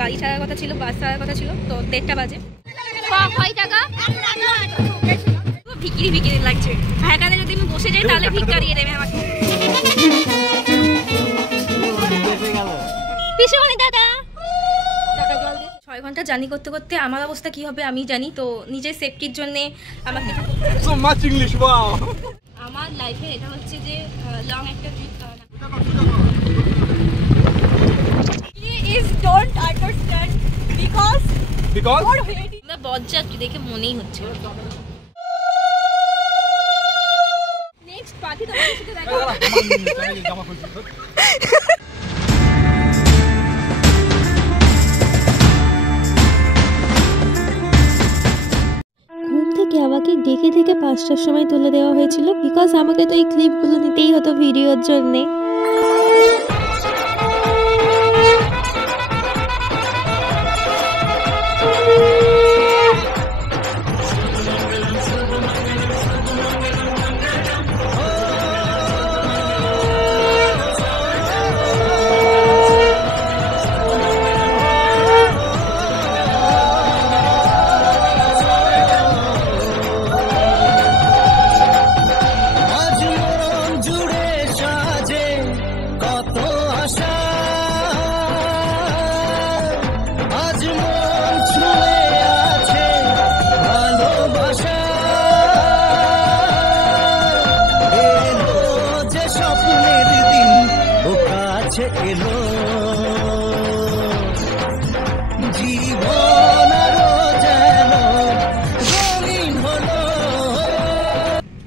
গাড়ি ছাড়ার কথা ছিল, বাস ছাড়ার কথা ছিল, তো 1:30 বাজে। কয় টাকা? ভিকিরি ভিকিরি লাগছে। এখানে যদি আমি বসে যাই তাহলে ভিক্ষারিয়ে দেবে আমাকে। পিসুমণি দাদা, 6 ঘন্টা জার্নি করতে করতে আমার অবস্থা কি হবে আমি জানি। তো নিজের সেফটির জন্য আমাকে আমার লাইফে এটা হচ্ছে যে লং একটা ট্রিপ। বজ্জাত্রী দেখে মনেই হচ্ছে। নেক্সট পার্টি তোমাদের সাথে দেখা হবে। ঘুম থেকে আমাকে ডেকে 5টার সময় তুলে দেওয়া হয়েছিল, বিকজ আমাকে তো এই ক্লিপগুলো নিতেই হতো ভিডিওর জন্যে।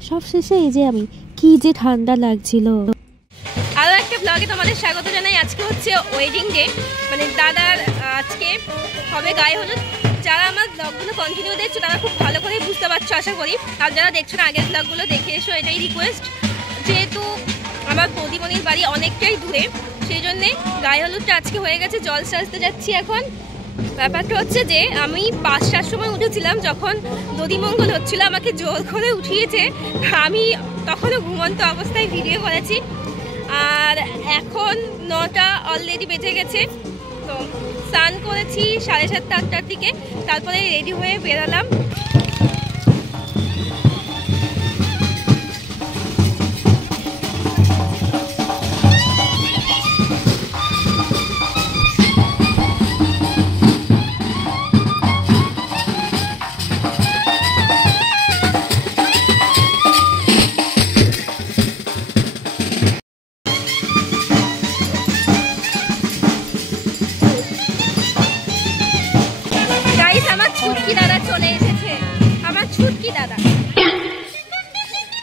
সবশেষে এই যে আমি কি যে ঠান্ডা লাগছিল। আরও একটা ব্লগে তোমাদের স্বাগত জানাই। আজকে হচ্ছে ওয়েডিং ডে, মানে দাদার আজকে হবে গায়ে হলুদ। যারা আমার ব্লগগুলো কন্টিনিউ দেখছো তারা খুব ভালো করেই বুঝতে পারছো আশা করি, আর যারা দেখছো না আগের ব্লগগুলো দেখে এসো, এটাই রিকোয়েস্ট। যেহেতু আমার প্রদীপনির বাড়ি অনেকটাই দূরে, সেই জন্যে গায়ে হলুদটা আজকে হয়ে গেছে। জল সাজতে যাচ্ছি এখন। ব্যাপারটা হচ্ছে যে আমি 5টার সময় উঠেছিলাম, যখন দধিমঙ্গল হচ্ছিল আমাকে জোর করে উঠিয়েছে, আমি তখনও ঘুমন্ত অবস্থায় ভিডিও করেছি। আর এখন 9টা অলরেডি বেজে গেছে। তো স্নান করেছি 7:30 8টার দিকে, তারপরে রেডি হয়ে বেরালাম। ছুটকি দাদা চলে এসেছে, আমার ছুটকি দাদা।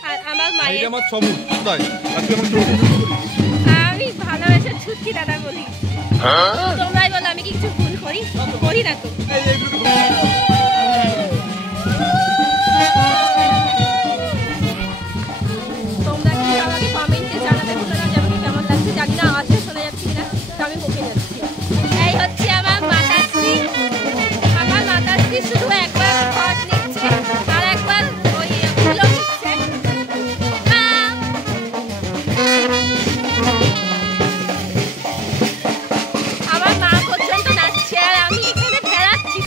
আর আমার মায়ের, আমি ভালোবেসে ছুটকি দাদা বলি। তোমরাই বলো আমি কিছু ভুল করি না তো। তোমরা কি আমাকে কমেন্টে জানাতে ভুলো না যে আমাকে কেমন লাগছে। জানি না আওয়াজটা শোনা যাচ্ছে কিনা, তো আমি বকে যাচ্ছি। এই হচ্ছে আমার মাতাশ্রী। আমার মাতাশ্রী শুধু একবার ঘর নিচ্ছে আর একবার ওই ফুলও নিচ্ছে। আমার মা পর্যন্ত নাচছে আর আমি এখানে ফেরাচ্ছি।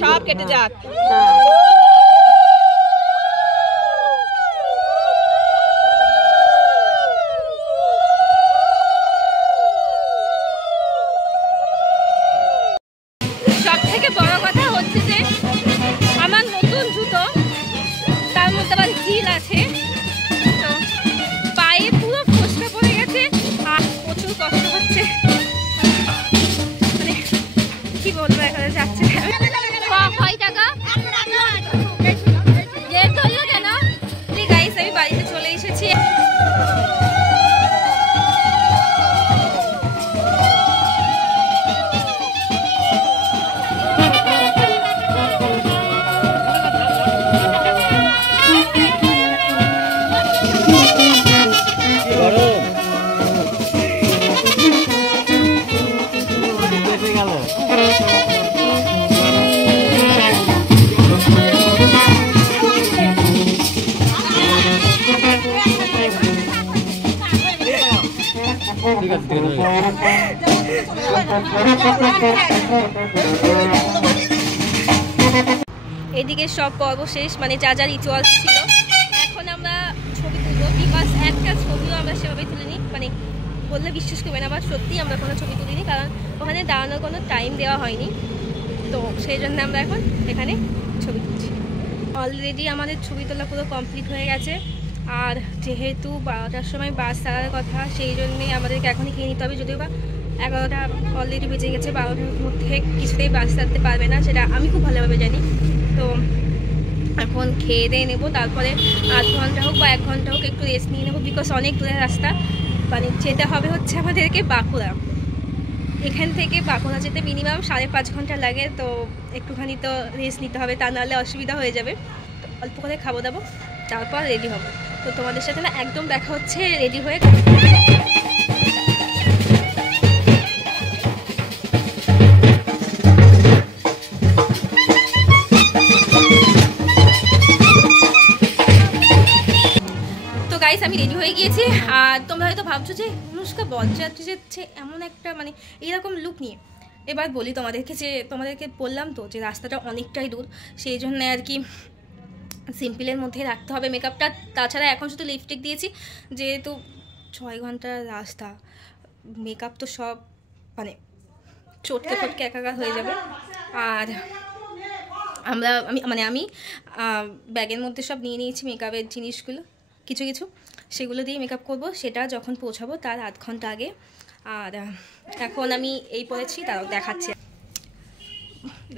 সব কেটে যাক। সব থেকে বড় কথা হচ্ছে যে আমার নতুন জুতো, তার মধ্যে আবার হিল আছে, তো পায়ে পুরো ফোসকা পড়ে গেছে আর প্রচুর কষ্ট হচ্ছে, মানে কি বলবো, এখানে যাচ্ছে। কয় টাকা লেট হলো কেন? গাইস আমি বাড়িতে চলে এসেছি। এদিকে সব পর্ব শেষ, মানে যা যা রিচুয়ালস ছিল। এখন আমরা ছবি তুলবো, বিকজ একটা ছবিও আমরা সেভাবে তুলিনি, মানে বললে বিশ্বাস করবে না, আবার সত্যিই আমরা কোনো ছবি তুলিনি, কারণ ওখানে দাঁড়ানোর কোনো টাইম দেওয়া হয়নি, তো সেই জন্য আমরা এখন এখানে ছবি তুলছি। অলরেডি আমাদের ছবি তোলা পুরো কমপ্লিট হয়ে গেছে, আর যেহেতু 12টার সময় বাস ছাড়ার কথা, সেই জন্যে আমাদেরকে এখনই খেয়ে নিতে হবে, যদিও বা 11টা অলরেডি বেজে গেছে, 12টার মধ্যে কিছুতেই বাস ছাড়তে পারবে না, সেটা আমি খুব ভালোভাবে জানি। তো এখন খেয়ে দিয়ে নেবো, তারপরে 8 ঘন্টা হোক বা 1 ঘন্টা হোক একটু রেস্ট নিয়ে নেবো, বিকজ অনেক দূরের রাস্তা, মানে যেতে হবে হচ্ছে আমাদেরকে বাঁকুড়া। এখান থেকে বাঁকুড়া যেতে মিনিমাম 5.5 ঘন্টা লাগে, তো একটুখানি তো রেস্ট নিতে হবে, তা নাহলে অসুবিধা হয়ে যাবে। তো অল্প করে খাবো দাবো, তারপর রেডি হবো। তো তোমাদের সাথে না একদম দেখা হচ্ছে রেডি হয়ে। তো গাইস আমি রেডি হয়ে গিয়েছি, আর তোমরা হয়তো ভাবছো যে অনুষ্কা বরযাত্রী যাচ্ছে এমন একটা, মানে এইরকম লুক নিয়ে। এবার বলি তোমাদেরকে বললাম তো যে রাস্তাটা অনেকটাই দূর, সেই জন্য আর কি সিম্পলের মধ্যে রাখতে হবে মেকআপটা। তাছাড়া এখন শুধু লিপস্টিক দিয়েছি, যেহেতু 6 ঘন্টার রাস্তা, মেকআপ তো সব মানে চটকে ফটকে একাকার হয়ে যাবে। আর আমি ব্যাগের মধ্যে সব নিয়ে নিয়েছি মেকআপের জিনিসগুলো, কিছু কিছু সেগুলো দিয়ে মেকআপ করব, সেটা যখন পৌঁছাবো তার 8 ঘন্টা আগে। আর এখন আমি এই পরেছি, তাও দেখাচ্ছি,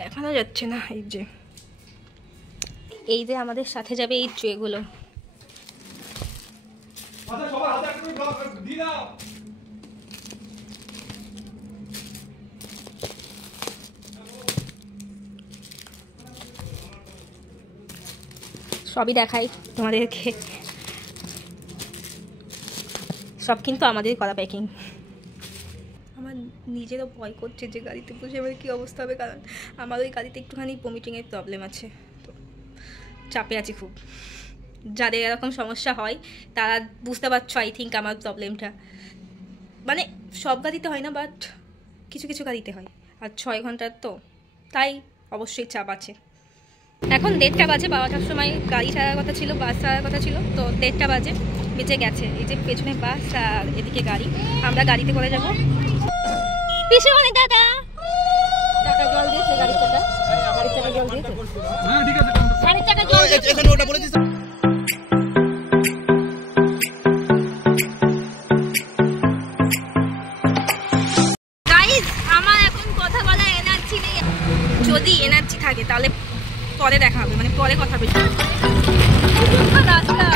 দেখানো যাচ্ছে না, এই যে আমাদের সাথে যাবে এই ট্রেগুলো। সবই দেখাই তোমাদেরকে, সব কিন্তু আমাদের করা প্যাকিং। আমার নিজেরও ভয় করছে যে গাড়িতে বসে আমার কী অবস্থা হবে, কারণ আমার ওই গাড়িতে একটুখানি ভমিটিংয়ের প্রবলেম আছে, তো চাপে আছি খুব। যাদের এরকম সমস্যা হয় তারা বুঝতে পারছো আই থিঙ্ক আমার প্রবলেমটা, মানে সব গাড়িতে হয় না, বাট কিছু কিছু গাড়িতে হয়, আর 6 ঘন্টার তো তাই অবশ্যই চাপ আছে। এখন 1:30 বাজে, 12টার সময় গাড়ি ছাড়ার কথা ছিল, বাস ছাড়ার কথা ছিল, তো 1:30 বাজে বেজে গেছে। এই যে পেছনে বাস আর এদিকে গাড়ি, আমরা গাড়িতে করে যাবো। পিছনে দাদা টাকা জল দিয়েছে, গাড়ির চাকা জল দিয়েছে, হ্যাঁ ঠিক আছে, গাড়ির চাকা জল দিয়েছে, এখানে ওটা বলে দিস। গাইস আমার এখন কথা বলা এনার্জি নেই, যদি এনার্জি থাকে তাহলে পরে দেখা হবে, মানে পরে কথা বলছি। রাস্তা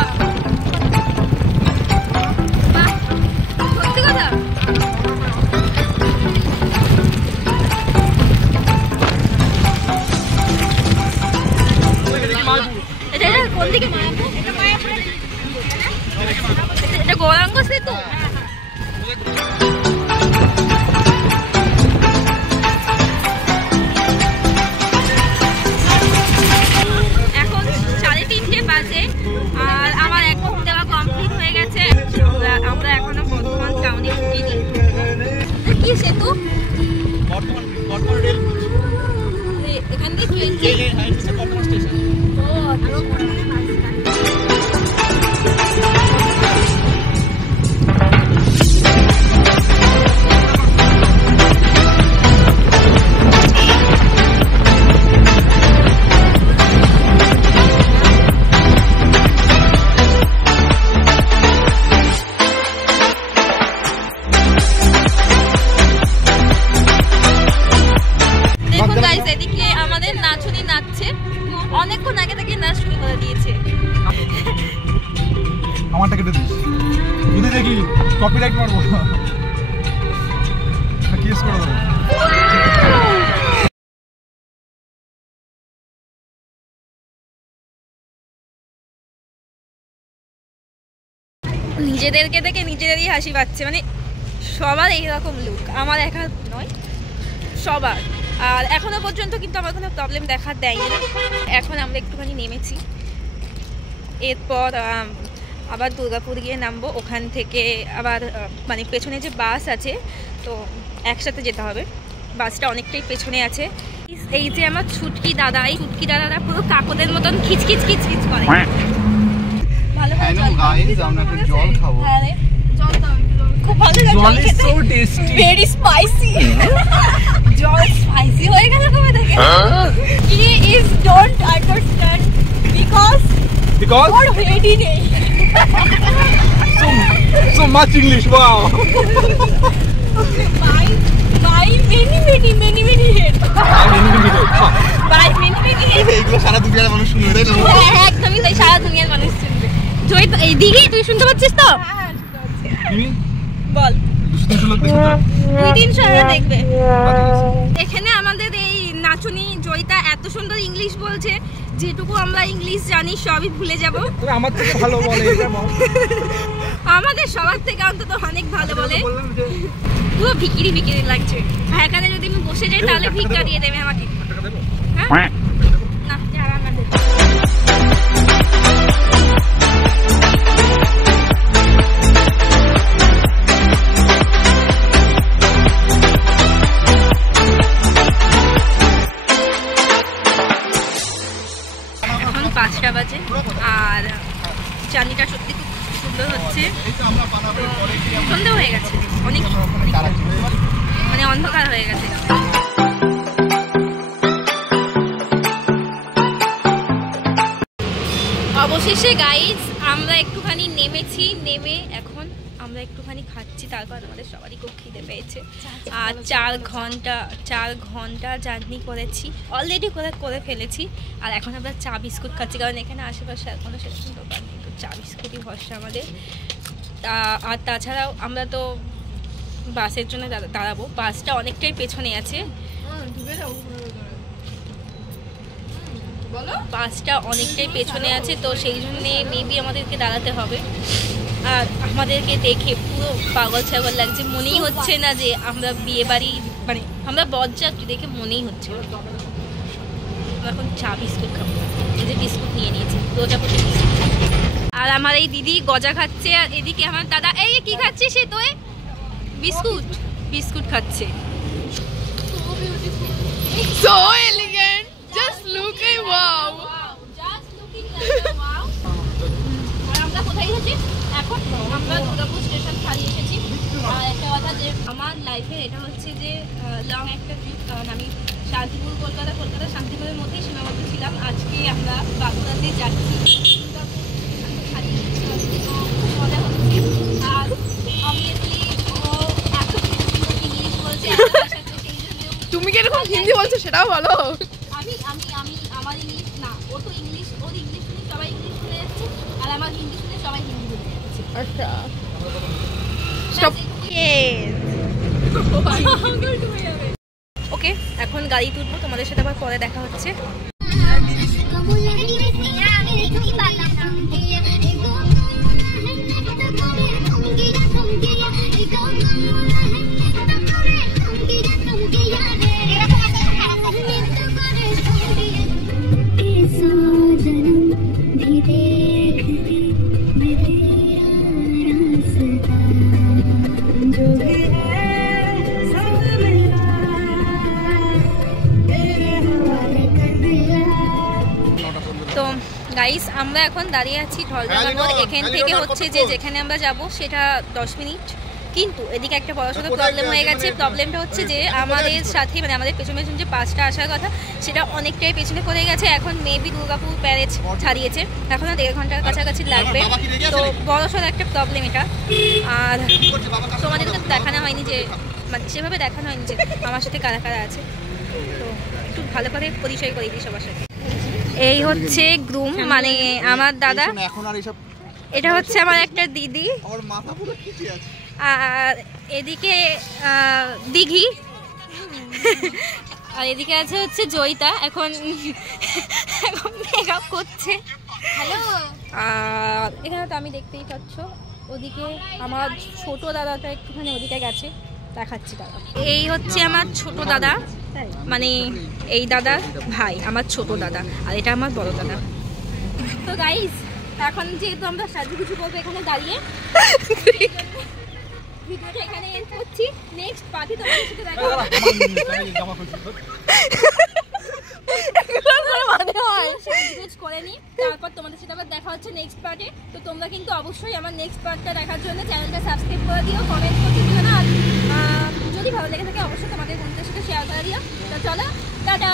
সত্যি কথা, এটা কোন দিকে? এটা গৌরাঙ্গ সেতু। এখন 3:30 বাজে, আর আমার এখন দেওয়া কমপ্লিট হয়ে গেছে। আমরা এখনো বর্ধমান টাউনে ঢুকিনি। কি সেতু? এখান কি 20? হ্যাঁ এটা কটন স্টেশন। ও অনেকক্ষণ আগে থেকে নাচ শুরু করে দিয়েছে। আমারটা কেটে দিস, যদি দেখি কপিরাইট মারবো না, কেস করে দেবো। নিজেদেরকে দেখে নিজেদেরই হাসি পাচ্ছে, মানে সবার এইরকম লুক, আমার একা নয় সবার। আর এখনো পর্যন্ত কিন্তু আমার কোনো প্রবলেম দেখা দেয়নি। এখন আমরা একটুখানি নেমেছি, এরপর আবার দুর্গাপুর গিয়ে নামবো, ওখান থেকে আবার মানে পেছনে যে বাস আছে তো একসাথে যেতে হবে, বাসটা অনেকটাই পেছনে আছে। এই যে আমার ছুটকি দাদা, এই ছুটকি দাদারা পুরো কাকদের মতন খিচখিচ খিচখিচ করে। ভালো করে জল খাবো। খুব ভালো লাগে, সো টেস্টি, ভেরি স্পাইসি। জল স্পাইসি হয়ে গেল কবে থেকে? He is don't understand because ওর হেডই নেই। So much English, wow. My many head. এইগুলো সারা দুনিয়ার মানুষ শুনবে, তাই না? হ্যাঁ একদমই তাই, সারা দুনিয়ার মানুষ শুনবে। জয় তো এইদিকে, তুই শুনতে পাচ্ছিস তো? বল। 2-300 দেখবে। এখানে আমাদের এই নাচুনি জয়িতা এত সুন্দর ইংলিশ বলছে, যেটুকু আমরা ইংলিশ জানি সবই ভুলে যাব। আমার থেকে ভালো বলে এটা বল। আমাদের সবার থেকে অন্তত অনেক ভালো বলে। পুরো ভিকিরি ভিকিরি লাগছে। এখানে যদি আমি বসে যাই তাহলে ভিক্ষা দিয়ে দেবে আমাকে। হ্যাঁ না যারা না দেবে। এখন 5টা বাজে আর জার্নিটা সত্যি খুব সুন্দর হচ্ছে। সন্ধ্যা হয়ে গেছে, অনেক মানে অন্ধকার হয়ে গেছে। অবশেষে গাইজ আমরা একটুখানি নেমেছি, নেমে এখন আমরা একটুখানি খাচ্ছি, তারপর আমাদের সবারই খুব খিদে পেয়েছে। আর 4 ঘন্টা জার্নি করেছি, অলরেডি করে ফেলেছি। আর এখন আমরা চা বিস্কুট খাচ্ছি, কারণ এখানে আশেপাশে আর কোনো সেরকম দোকান নেই, তো চা বিস্কুটই ভরসা আমাদের। আর তাছাড়াও আমরা তো বাসের জন্য দাঁড়াবো, বাসটা অনেকটাই পেছনে আছে, বাসটা অনেকটাই পেছনে আছে, তো সেই জন্যে মেবি আমাদেরকে দাঁড়াতে হবে। আর আমাদেরকে দেখে পুরো পাগল ছাগল লাগছে, মনেই হচ্ছে না যে আমরা বিয়ে বাড়ি, মানে আমরা বরযাত্রী, দেখে মনেই হচ্ছে না। এখন চা বিস্কুট খাবো, এই যে বিস্কুট নিয়ে নিয়েছি, প্রজাপতি বিস্কুট। আর আমার এই দিদি গজা খাচ্ছে, আর এদিকে আমার দাদা এই কি খাচ্ছে, সে তো বিস্কুট খাচ্ছে। So elegant, just looking wow. Just looking like a wow. আর আমরা কোথায় এসেছি? এখন আমরা দুর্গাপুর স্টেশন ছাড়িয়ে এসেছি। আর একটা কথা যে আমার লাইফে এটা হচ্ছে যে লং একটা ট্রিপ, কারণ আমি শান্তিপুর কলকাতা শান্তিপুরের মধ্যেই সীমাবদ্ধ ছিলাম। আজকে আমরা বাগুড়াতে যাচ্ছি, দুর্গাপুর স্টেশন ছাড়িয়ে এসেছি, খুব মজা হচ্ছে। আর অবভিয়াসলি ও এত ইংলিশ বলছে, তুমি কি এরকম হিন্দি বলছো সেটাও বলো। আমি আমার ইংলিশ না, ও তো ইংলিশ, ওর ইংলিশ শুনে সবাই ইংলিশ শুনে যাচ্ছে, আর আমার হিন্দি শুনে সবাই হিন্দি বলে যাচ্ছে। আচ্ছা স্টপ। ওকে, এখন গাড়ি তুলবো, তোমাদের সাথে আবার পরে দেখা হচ্ছে। আমরা এখন দাঁড়িয়ে আছি ঢলডাঙ্গা মোড়। এখান থেকে হচ্ছে যে যেখানে আমরা যাব সেটা 10 মিনিট, কিন্তু এদিকে একটা বড়সড় প্রবলেম হয়ে গেছে। প্রবলেমটা হচ্ছে যে আমাদের সাথে মানে আমাদের পেছনে পেছনে যে বাসটা আসার কথা সেটা অনেকটাই পেছনে পড়ে গেছে। এখন মেবি দুর্গাপুর ব্যারেজ ছাড়িয়েছে, এখনও 1.5 ঘন্টার কাছাকাছি লাগবে। তো বড়সড় একটা প্রবলেম এটা। আর তোমাদেরকে দেখানো হয়নি যে মানে সেভাবে দেখানো হয়নি যে আমার সাথে কারা কারা আছে, তো একটু ভালো করে পরিচয় করে দিই সবার সাথে। এই হচ্ছে গ্রুম মানে আমার দাদা, এখন আর এইসব এটা হচ্ছে আমার একটা দিদি, আমার মাথা পুরো খিচে আছে। আর এদিকে দিঘি, আর এদিকে আছে হচ্ছে জয়িতা, এখন মেকআপ করছে। আর এখানে তো আমি দেখতেই পাচ্ছ, ওদিকে আমার ছোট দাদাটা একটুখানি ওদিকে গেছে, দেখাচ্ছি দাদা। এই হচ্ছে আমার ছোট দাদা, মানে এই দাদা ভাই আমার ছোট দাদা, আর এটা আমার বড় দাদা। তো গাইস এখন যেহেতু আমরা সাজুগুজু করবো এখানে দাঁড়িয়ে, ভিডিওটা এখানে এন্ড করছি। নেক্সট পার্টি তোমাদের সাথে দেখা হবে। সাজুগুজ করে নি, তারপর তোমাদের সাথে আবার দেখা হচ্ছে নেক্সট পার্টে। তো তোমরা কিন্তু অবশ্যই আমার নেক্সট পার্টটা দেখার জন্য চ্যানেলটা সাবস্ক্রাইব করে দিও, কমেন্ট করতে দিও না, আর যদি ভালো লেগে থাকে অবশ্যই তোমাদের বন্ধুদের সাথে শেয়ার করে দিও। তো চলো, টাটা।